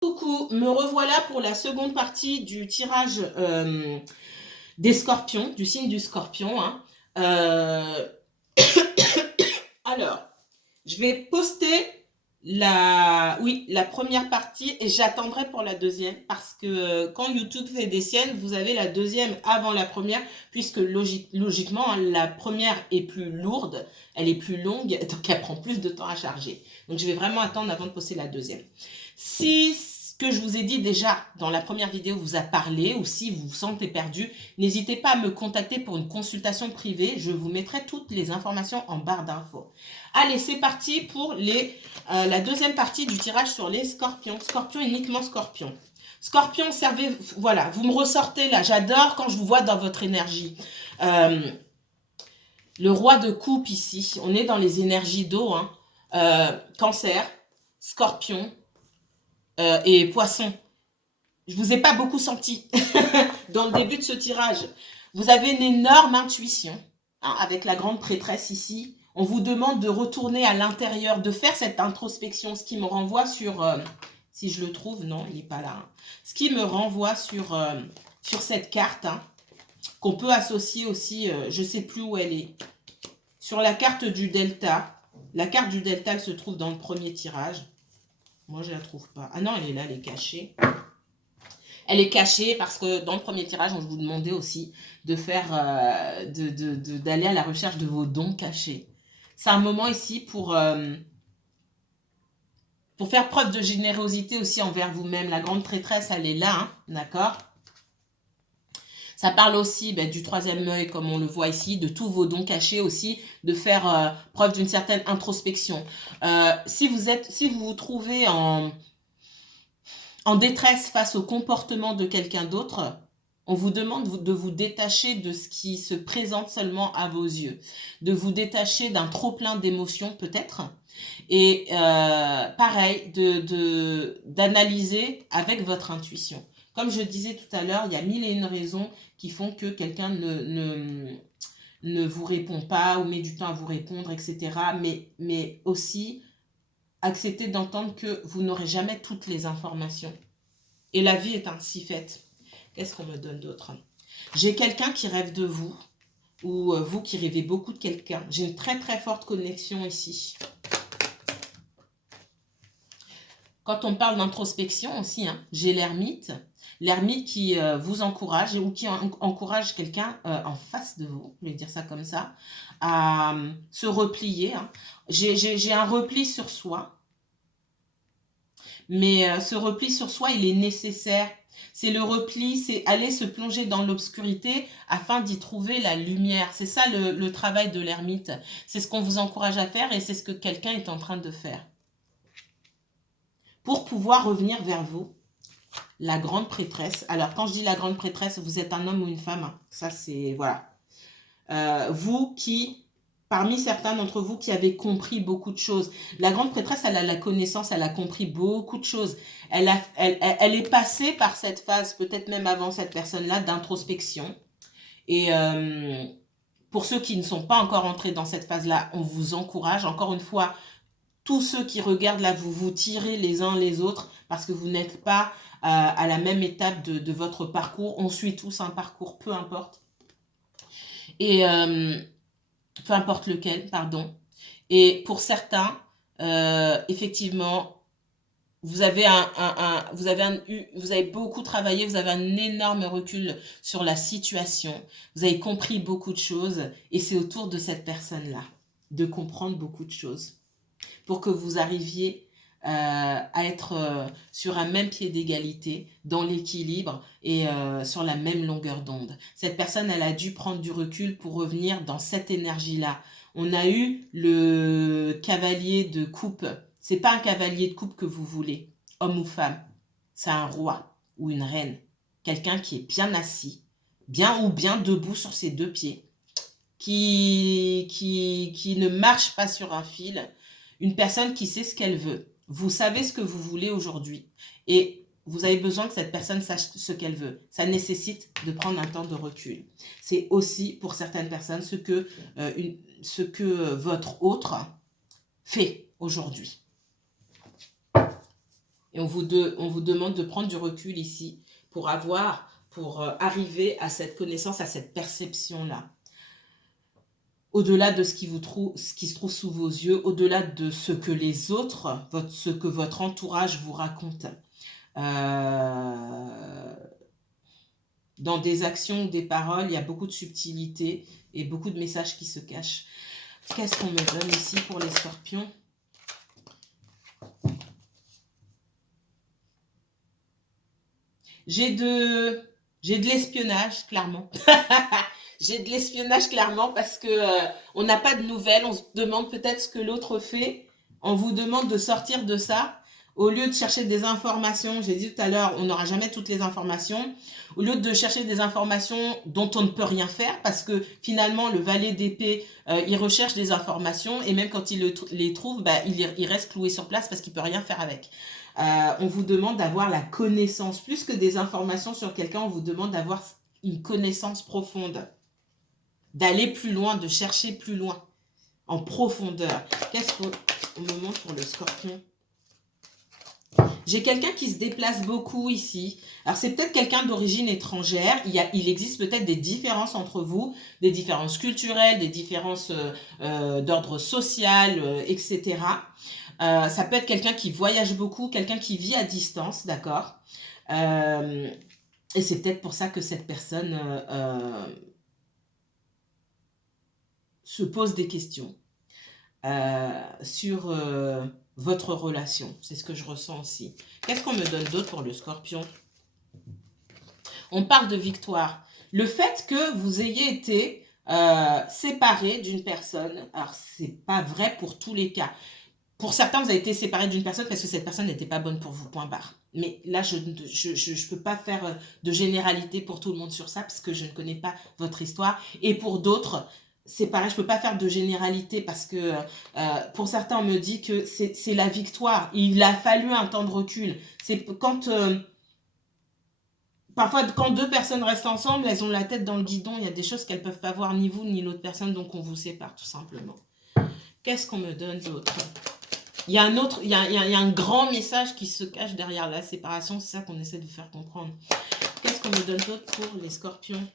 Coucou, me revoilà pour la seconde partie du tirage des scorpions, du signe du scorpion. Hein. Euh, alors, je vais poster la première partie et j'attendrai pour la deuxième parce que quand YouTube fait des siennes, vous avez la deuxième avant la première puisque logiquement, hein, la première est plus lourde, elle est plus longue, donc elle prend plus de temps à charger. Donc je vais vraiment attendre avant de poster la deuxième. Si ce que je vous ai dit déjà dans la première vidéo vous a parlé ou si vous vous sentez perdu, n'hésitez pas à me contacter pour une consultation privée. Je vous mettrai toutes les informations en barre d'infos. Allez, c'est parti pour la deuxième partie du tirage sur les scorpions. Scorpion, uniquement scorpion. Scorpion, servez, voilà, vous me ressortez là. J'adore quand je vous vois dans votre énergie. Le roi de coupe ici, on est dans les énergies d'eau. Hein. Cancer, scorpion et poisson. Je vous ai pas beaucoup senti dans le début de ce tirage. Vous avez une énorme intuition hein, avec la grande prêtresse ici. On vous demande de retourner à l'intérieur, de faire cette introspection, ce qui me renvoie sur... si je le trouve, non, il n'est pas là. Hein. Ce qui me renvoie sur cette carte, hein, qu'on peut associer aussi, je ne sais plus où elle est, sur la carte du delta. La carte du delta, elle se trouve dans le premier tirage. Moi, je ne la trouve pas. Ah non, elle est là, elle est cachée. Elle est cachée parce que dans le premier tirage, on vous demandait aussi de faire, d'aller à la recherche de vos dons cachés. C'est un moment ici pour faire preuve de générosité aussi envers vous-même. La grande prêtresse, elle est là, hein, d'accord? Ça parle aussi du troisième œil, comme on le voit ici, de tous vos dons cachés aussi, de faire preuve d'une certaine introspection. Si vous vous trouvez en détresse face au comportement de quelqu'un d'autre, on vous demande de vous détacher de ce qui se présente seulement à vos yeux, de vous détacher d'un trop-plein d'émotions peut-être, et pareil, d'analyser avec votre intuition. Comme je disais tout à l'heure, il y a mille et une raisons qui font que quelqu'un ne vous répond pas ou met du temps à vous répondre, etc. Mais aussi accepter d'entendre que vous n'aurez jamais toutes les informations. Et la vie est ainsi faite. Qu'est-ce qu'on me donne d'autre? J'ai quelqu'un qui rêve de vous, ou vous qui rêvez beaucoup de quelqu'un. J'ai une très très forte connexion ici. Quand on parle d'introspection aussi, hein, j'ai l'ermite. L'ermite qui vous encourage ou qui encourage quelqu'un en face de vous, je vais dire ça comme ça, à se replier. Hein. J'ai un repli sur soi. Mais ce repli sur soi, il est nécessaire. C'est le repli, c'est aller se plonger dans l'obscurité afin d'y trouver la lumière. C'est ça le travail de l'ermite. C'est ce qu'on vous encourage à faire et c'est ce que quelqu'un est en train de faire. Pour pouvoir revenir vers vous, la grande prêtresse. Alors, quand je dis la grande prêtresse, vous êtes un homme ou une femme. Ça, c'est... Voilà. Vous qui... Parmi certains d'entre vous qui avez compris beaucoup de choses. La grande prêtresse, elle a la connaissance, elle a compris beaucoup de choses. Elle est passée par cette phase, peut-être même avant cette personne-là, d'introspection. Et pour ceux qui ne sont pas encore entrés dans cette phase-là, on vous encourage. Encore une fois, tous ceux qui regardent là, vous vous tirez les uns les autres parce que vous n'êtes pas à la même étape de votre parcours. On suit tous un parcours, peu importe. Et... peu importe lequel, pardon. Et pour certains, effectivement, vous avez beaucoup travaillé, vous avez un énorme recul sur la situation, vous avez compris beaucoup de choses et c'est autour de cette personne-là de comprendre beaucoup de choses pour que vous arriviez à être sur un même pied d'égalité, dans l'équilibre et sur la même longueur d'onde. Cette personne, elle a dû prendre du recul pour revenir dans cette énergie-là. On a eu le cavalier de coupe. C'est pas un cavalier de coupe que vous voulez, homme ou femme. C'est un roi ou une reine. Quelqu'un qui est bien assis, bien ou bien debout sur ses deux pieds, qui ne marche pas sur un fil. Une personne qui sait ce qu'elle veut. Vous savez ce que vous voulez aujourd'hui et vous avez besoin que cette personne sache ce qu'elle veut. Ça nécessite de prendre un temps de recul. C'est aussi pour certaines personnes ce que votre autre fait aujourd'hui. Et on vous demande de prendre du recul ici pour arriver à cette connaissance, à cette perception-là. Au-delà de ce qui se trouve sous vos yeux, au-delà de ce que les autres, ce que votre entourage vous raconte. Dans des actions ou des paroles, il y a beaucoup de subtilité et beaucoup de messages qui se cachent. Qu'est-ce qu'on me donne ici pour les scorpions? J'ai de l'espionnage, clairement. J'ai de l'espionnage, clairement, parce que on n'a pas de nouvelles. On se demande peut-être ce que l'autre fait. On vous demande de sortir de ça. Au lieu de chercher des informations, j'ai dit tout à l'heure, on n'aura jamais toutes les informations. Au lieu de chercher des informations dont on ne peut rien faire, parce que finalement, le valet d'épée, il recherche des informations, et même quand il les trouve, bah, il reste cloué sur place parce qu'il ne peut rien faire avec. On vous demande d'avoir la connaissance, plus que des informations sur quelqu'un, on vous demande d'avoir une connaissance profonde, d'aller plus loin, de chercher plus loin, en profondeur. Qu'est-ce qu'on me montre pour le scorpion? J'ai quelqu'un qui se déplace beaucoup ici. Alors, c'est peut-être quelqu'un d'origine étrangère. Il existe peut-être des différences entre vous, des différences culturelles, des différences d'ordre social, etc. Ça peut être quelqu'un qui voyage beaucoup, quelqu'un qui vit à distance, d'accord? Et c'est peut-être pour ça que cette personne se pose des questions sur votre relation. C'est ce que je ressens aussi. Qu'est-ce qu'on me donne d'autre pour le scorpion? On parle de victoire. Le fait que vous ayez été séparé d'une personne, alors c'est pas vrai pour tous les cas. Pour certains, vous avez été séparé d'une personne parce que cette personne n'était pas bonne pour vous, point barre. Mais là, je ne peux pas faire de généralité pour tout le monde sur ça parce que je ne connais pas votre histoire. Et pour d'autres, c'est pareil, je ne peux pas faire de généralité parce que pour certains, on me dit que c'est la victoire. Il a fallu un temps de recul. C'est quand... parfois, quand deux personnes restent ensemble, elles ont la tête dans le guidon. Il y a des choses qu'elles ne peuvent pas voir, ni vous, ni l'autre personne, donc on vous sépare, tout simplement. Qu'est-ce qu'on me donne d'autre? Il y a un grand message qui se cache derrière la séparation. C'est ça qu'on essaie de vous faire comprendre. Qu'est-ce qu'on me donne d'autre pour les scorpions?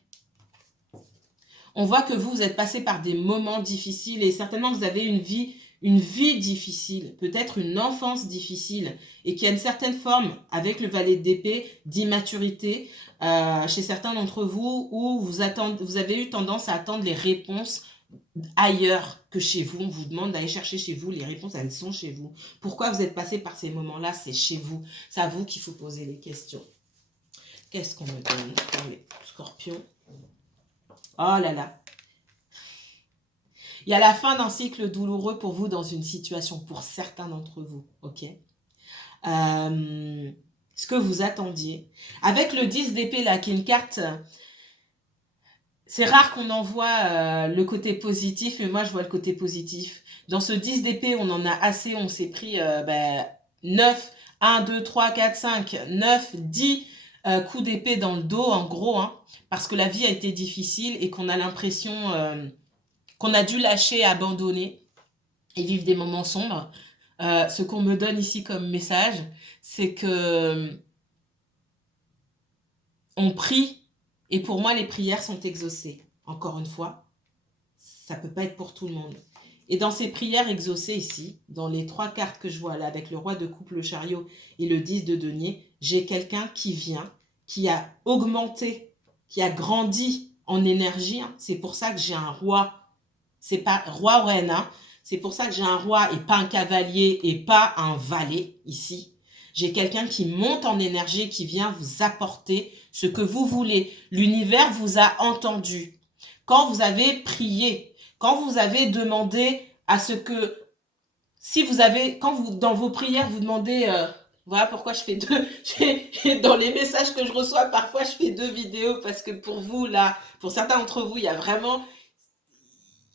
On voit que vous êtes passé par des moments difficiles et certainement vous avez une vie difficile, peut-être une enfance difficile et qu'il y a une certaine forme, avec le valet d'épée, d'immaturité chez certains d'entre vous où vous avez eu tendance à attendre les réponses ailleurs que chez vous. On vous demande d'aller chercher chez vous. Les réponses, elles sont chez vous. Pourquoi vous êtes passé par ces moments-là? C'est chez vous. C'est à vous qu'il faut poser les questions. Qu'est-ce qu'on me donne pour les scorpions? Oh là là. Il y a la fin d'un cycle douloureux pour vous dans une situation, pour certains d'entre vous. Ok. Ce que vous attendiez. Avec le 10 d'épée là, qui est une carte... C'est rare qu'on en voit le côté positif, mais moi, je vois le côté positif. Dans ce 10 d'épée, on en a assez. On s'est pris 9, 1, 2, 3, 4, 5, 9, 10 coups d'épée dans le dos, en gros, hein, parce que la vie a été difficile et qu'on a l'impression qu'on a dû lâcher, abandonner et vivre des moments sombres. Ce qu'on me donne ici comme message, c'est que on prie. Et pour moi, les prières sont exaucées. Encore une fois, ça ne peut pas être pour tout le monde. Et dans ces prières exaucées ici, dans les 3 cartes que je vois là, avec le roi de coupe, le chariot et le 10 de denier, j'ai quelqu'un qui vient, qui a augmenté, qui a grandi en énergie. Hein. C'est pour ça que j'ai un roi. C'est pas roi ou reine. Hein. C'est pour ça que j'ai un roi et pas un cavalier et pas un valet ici. J'ai quelqu'un qui monte en énergie, qui vient vous apporter ce que vous voulez. L'univers vous a entendu. Quand vous avez prié, quand vous avez demandé à ce que... quand vous, dans vos prières, vous demandez... voilà pourquoi je fais dans les messages que je reçois, parfois je fais 2 vidéos parce que pour vous, là, pour certains d'entre vous, il y a vraiment...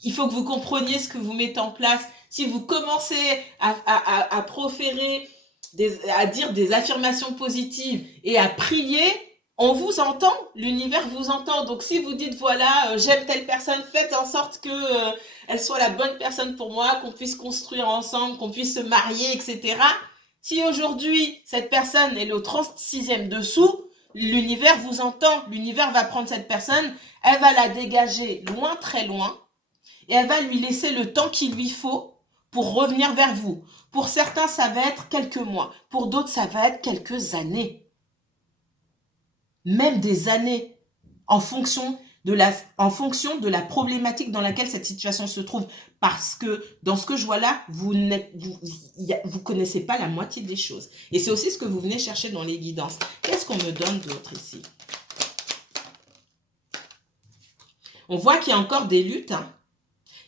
Il faut que vous compreniez ce que vous mettez en place. Si vous commencez à proférer... à dire des affirmations positives et à prier, on vous entend, l'univers vous entend. Donc si vous dites voilà, j'aime telle personne, faites en sorte que elle soit la bonne personne pour moi, qu'on puisse construire ensemble, qu'on puisse se marier, etc. Si aujourd'hui, cette personne est au 36e dessous, l'univers vous entend. L'univers va prendre cette personne, elle va la dégager loin, très loin, et elle va lui laisser le temps qu'il lui faut pour revenir vers vous. Pour certains, ça va être quelques mois. Pour d'autres, ça va être quelques années. Même des années, en fonction de la problématique dans laquelle cette situation se trouve. Parce que dans ce que je vois là, vous connaissez pas la moitié des choses. Et c'est aussi ce que vous venez chercher dans les guidances. Qu'est-ce qu'on me donne d'autre ici? On voit qu'il y a encore des luttes. Hein.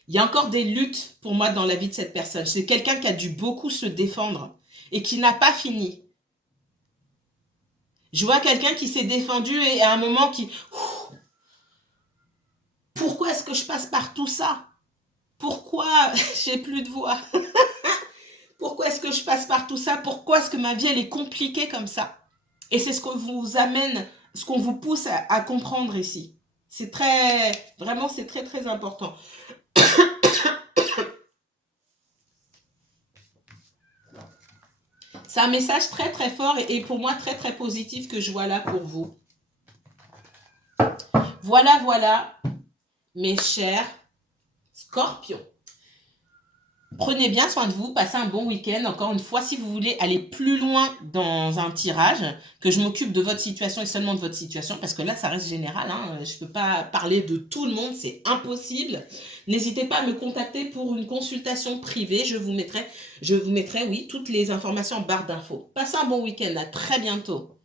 Il y a encore des luttes pour moi dans la vie de cette personne. C'est quelqu'un qui a dû beaucoup se défendre et qui n'a pas fini. Je vois quelqu'un qui s'est défendu et à un moment qui... Pourquoi est-ce que je passe par tout ça? Pourquoi j'ai plus de voix? Pourquoi est-ce que je passe par tout ça? Pourquoi est-ce que ma vie elle est compliquée comme ça? Et c'est ce qu'on vous amène, ce qu'on vous pousse à comprendre ici. C'est très, vraiment c'est très très important. C'est un message très très fort et pour moi très très positif que je vois là pour vous. Voilà, voilà, mes chers scorpions. Prenez bien soin de vous, passez un bon week-end. Encore une fois, si vous voulez aller plus loin dans un tirage, que je m'occupe de votre situation et seulement de votre situation, parce que là, ça reste général. Hein, je ne peux pas parler de tout le monde, c'est impossible. N'hésitez pas à me contacter pour une consultation privée. Je vous mettrai, oui, toutes les informations en barre d'infos. Passez un bon week-end, à très bientôt.